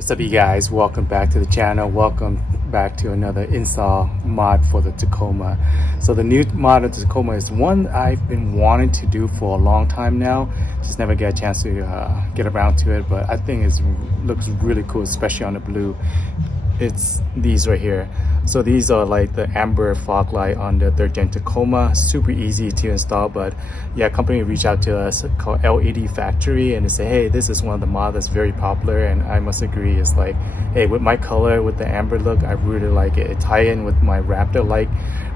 What's up, you guys? Welcome back to the channel. Welcome back to another install mod for the Tacoma. So the new mod of the Tacoma is one I've been wanting to do for a long time now. Just never get a chance to get around to it, but I think it looks really cool, especially on the blue. It's these right here. So these are like the amber fog light on the 3rd gen Tacoma. Super easy to install, but yeah, a company reached out to us called LED Factory and they say, hey, this is one of the mods that's very popular, and I must agree, it's like, hey, with my color, with the amber look, I really like it. It ties in with my Raptor light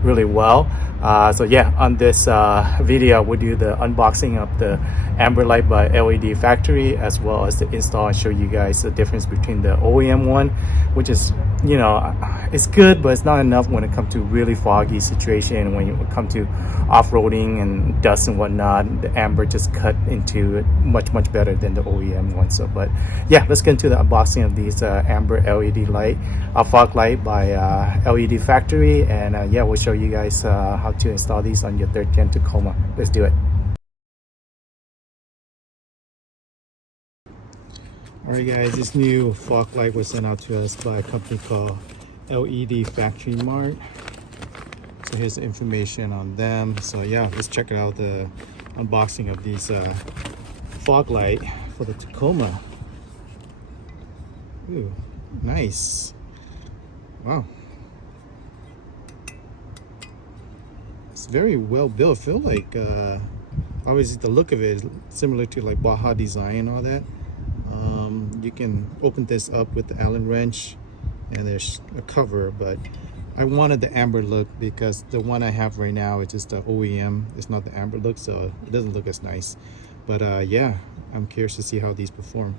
really well. So yeah, on this video we'll do the unboxing of the amber light by LED Factory, as well as the install and show you guys the difference between the OEM one, which is, you know, it's good, but it's not enough when it comes to really foggy situation. When you come to off-roading and dust and whatnot, the amber just cut into it much better than the OEM one. So, but yeah, let's get into the unboxing of these amber LED light, fog light by LED Factory, and yeah, we'll show you guys how to install these on your 3rd gen Tacoma. Let's do it. Alright guys, this new fog light was sent out to us by a company called LED Factory Mart. So here's the information on them. So yeah, let's check out the unboxing of these fog light for the Tacoma. Ooh, nice. Wow. It's very well built. I feel like obviously the look of it is similar to like Baja design and all that. You can open this up with the Allen wrench, and there's a cover, but I wanted the amber look because the one I have right now is just the OEM. It's not the amber look, so it doesn't look as nice. But yeah, I'm curious to see how these perform.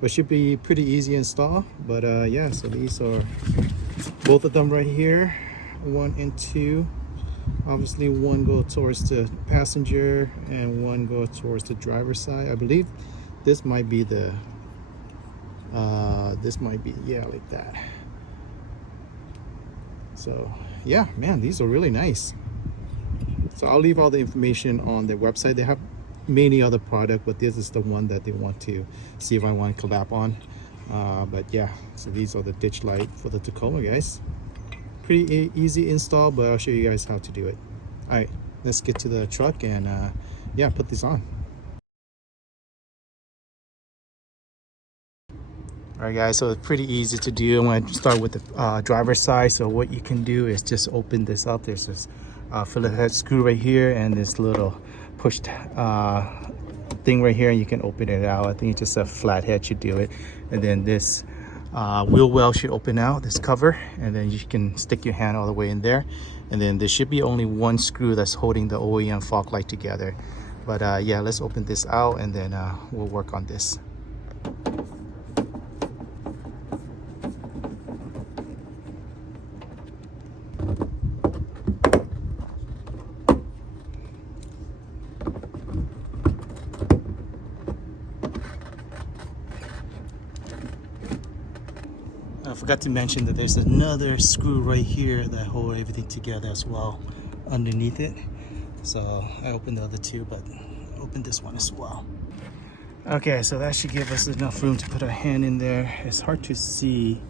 But should be pretty easy to install. But yeah, so these are both of them right here, 1 and 2. Obviously one go towards the passenger and one go towards the driver's side. I believe this might be the yeah, like that. So yeah, man, these are really nice. So I'll leave all the information on their website. They have many other products, but this is the one that they want to see if I want to collab on. But yeah, so these are the ditch light for the Tacoma, guys. Pretty easy install, but I'll show you guys how to do it. All right, let's get to the truck and yeah, put this on. Alright guys, so it's pretty easy to do. I'm going to start with the driver's side. So what you can do is just open this up. There's this fillet head screw right here and this little push thing right here, and you can open it out. I think it's just a flat head should do it. And then this wheel well should open out, this cover, and then you can stick your hand all the way in there. And then there should be only one screw that's holding the OEM fog light together. But yeah, let's open this out and then we'll work on this. I forgot to mention that there's another screw right here that holds everything together as well underneath it. So I opened the other two, but I opened this one as well. Okay, so that should give us enough room to put our hand in there. It's hard to see,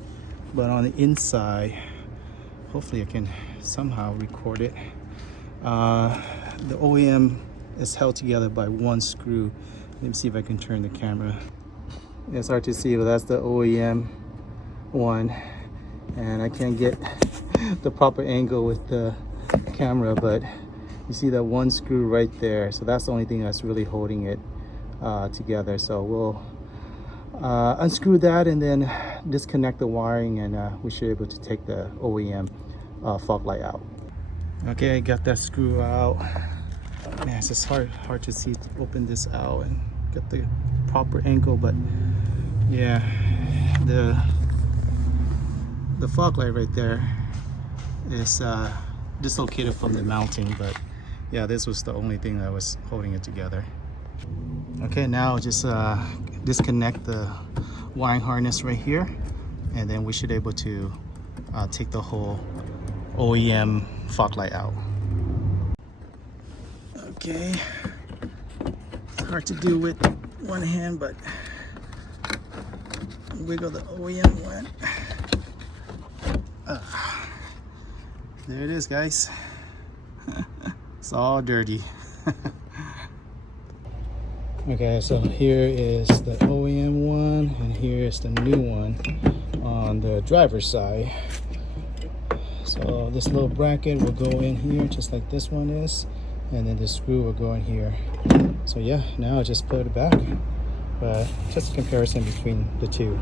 but on the inside, hopefully I can somehow record it. The OEM is held together by one screw. Let me see if I can turn the camera. It's hard to see, but that's the OEM one, and I can't get the proper angle with the camera, but you see that one screw right there. So that's the only thing that's really holding it together. So we'll unscrew that and then disconnect the wiring, and we should be able to take the OEM fog light out. Okay, got that screw out. Man, it's just hard to see, to open this out and get the proper angle, but yeah, the fog light right there is dislocated from the mounting, but yeah, this was the only thing that was holding it together. Okay, now just disconnect the wiring harness right here, and then we should be able to take the whole OEM fog light out. Okay, it's hard to do with one hand, but wiggle the OEM one. There it is, guys. It's all dirty. Okay, so here is the OEM one, and here is the new one on the driver's side. So this little bracket will go in here just like this one is, and then the screw will go in here. So yeah, now I just put it back, but just a comparison between the two.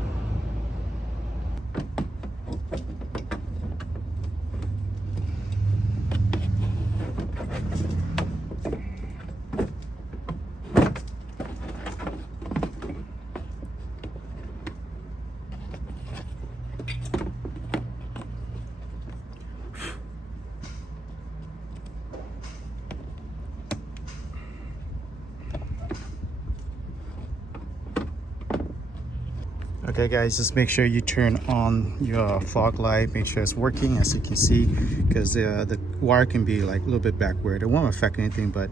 Okay guys, just make sure you turn on your fog light, make sure it's working, as you can see, because the wire can be like a little bit backward. It won't affect anything, but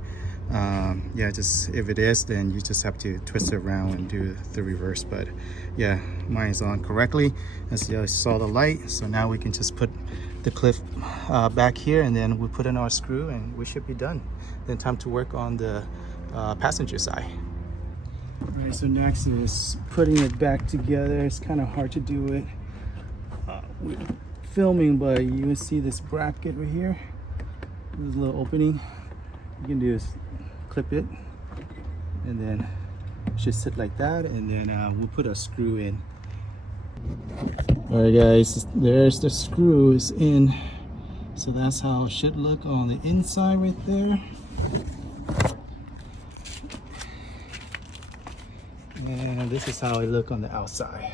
yeah, just if it is, then you just have to twist it around and do the reverse. But yeah, mine is on correctly. As you saw the light, so now we can just put the clip back here, and then we put in our screw and we should be done. Then time to work on the passenger side. Alright, so next is putting it back together. It's kind of hard to do it with filming, but you can see this bracket right here. There's a little opening. You can do is clip it, and then it should sit like that, and then we'll put a screw in. Alright guys, there's the screws in. So that's how it should look on the inside right there. And this is how it looks on the outside.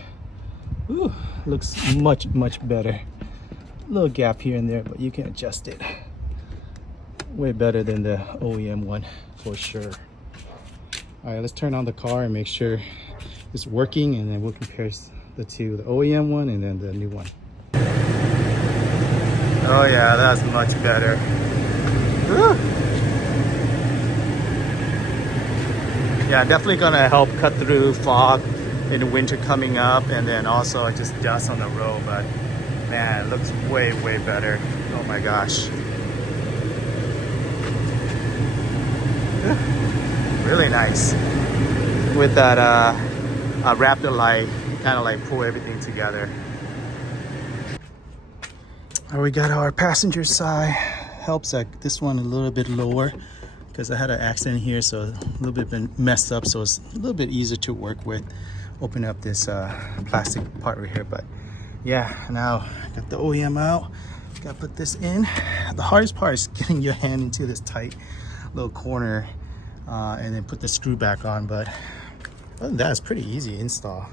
Ooh, looks much better. A little gap here and there, but you can adjust it. Way better than the OEM one for sure. All right, let's turn on the car and make sure it's working, and then we'll compare the two, the OEM one and then the new one. Oh yeah, that's much better. Ooh. Yeah, definitely gonna help cut through fog in the winter coming up, and then also just dust on the road. But man, it looks way better. Oh my gosh. Really nice. With that Raptor light, kind of like pull everything together. All right, we got our passenger side. Helps that this one a little bit lower, because I had an accident here, so a little bit been messed up, so it's a little bit easier to work with. Open up this plastic part right here. But yeah, now I got the OEM out, gotta put this in. The hardest part is getting your hand into this tight little corner, and then put the screw back on. But other than that, it's pretty easy install.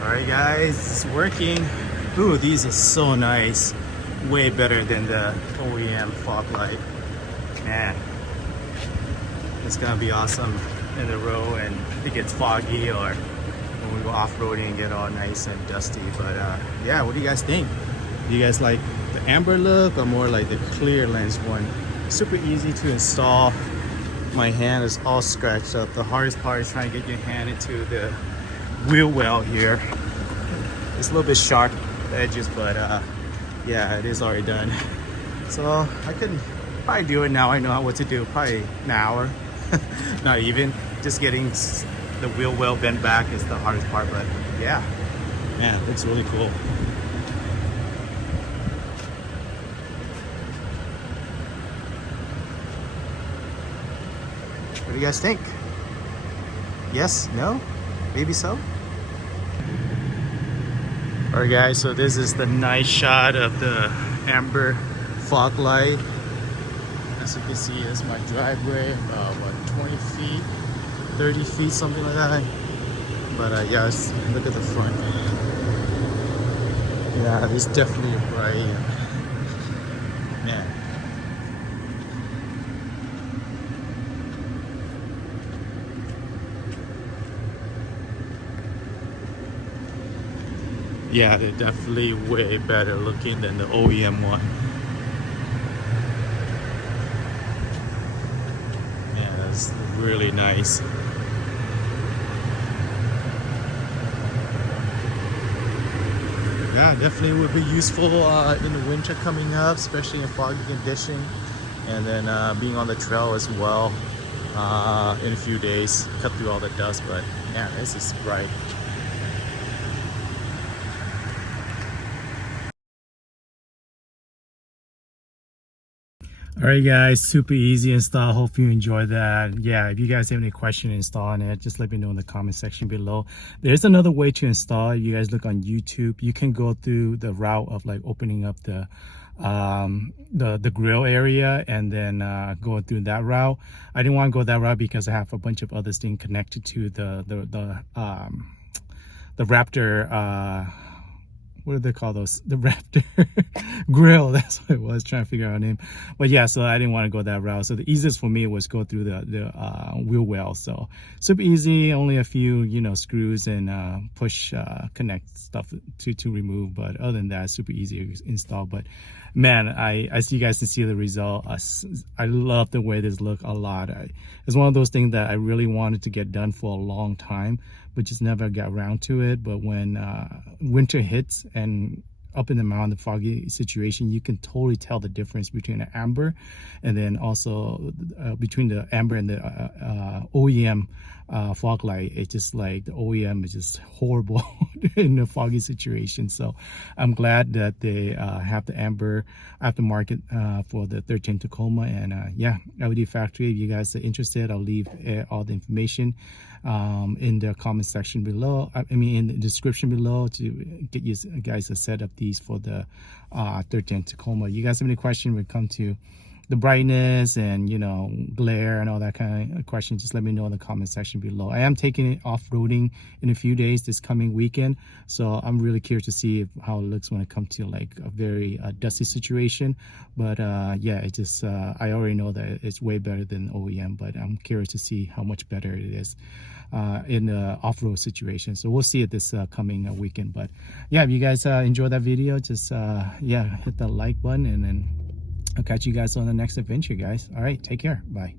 Alright guys, it's working. Ooh, these are so nice. Way better than the OEM fog light. Man, it's gonna be awesome in the road and it gets foggy, or when we go off-roading and get all nice and dusty. But yeah, what do you guys think? Do you guys like the amber look or more like the clear lens one? Super easy to install. My hand is all scratched up. The hardest part is trying to get your hand into the wheel well here. It's a little bit sharp, the edges, but yeah, it is already done. So I could probably do it now. I know what to do. Probably an hour, not even. Just getting the wheel well bent back is the hardest part. But yeah, man, it looks really cool. What do you guys think? Yes? No? Maybe so? Alright guys, so this is the nice shot of the amber fog light. As you can see, it's my driveway, about what, 20 feet, 30 feet, something like that. But yeah, look at the front. Yeah, it's definitely bright. Man. yeah, they're definitely way better looking than the OEM one. Yeah, that's really nice. Yeah, definitely would be useful in the winter coming up, especially in foggy condition, and then being on the trail as well in a few days, cut through all the dust. But yeah, this is bright. All right, guys, super easy install. Hope you enjoyed that. Yeah, if you guys have any question installing it, just let me know in the comment section below. There's another way to install it. You guys look on YouTube, you can go through the route of like opening up the grill area and then going through that route. I didn't want to go that route because I have a bunch of other things connected to the Raptor what do they call those? The Raptor grill. That's what it was, trying to figure out a name. But yeah, so I didn't want to go that route. So the easiest for me was go through the wheel well. So super easy, only a few, you know, screws and push connect stuff to remove. But other than that, super easy to install. But man, as you guys can see the result, I love the way this look a lot. It's one of those things that I really wanted to get done for a long time, but just never got around to it. But when winter hits and up in the mountain, the foggy situation, you can totally tell the difference between an amber and then also between the amber and the OEM fog light. It's just like the OEM is just horrible in a foggy situation. So I'm glad that they have the amber aftermarket for the 13 Tacoma. And yeah, LED Factory, if you guys are interested, I'll leave all the information in the comment section below. I mean in the description below to get you guys to set up these for the 13 Tacoma. You guys have any question when it comes to the brightness and, you know, glare and all that kind of questions, just let me know in the comment section below. I am taking it off-roading in a few days this coming weekend, so I'm really curious to see how it looks when it comes to like a very dusty situation. But yeah, it just I already know that it's way better than OEM, but I'm curious to see how much better it is in the off-road situation. So we'll see it this coming weekend. But yeah, if you guys enjoyed that video, just yeah, hit the like button, and then I'll catch you guys on the next adventure, guys. All right, take care. Bye.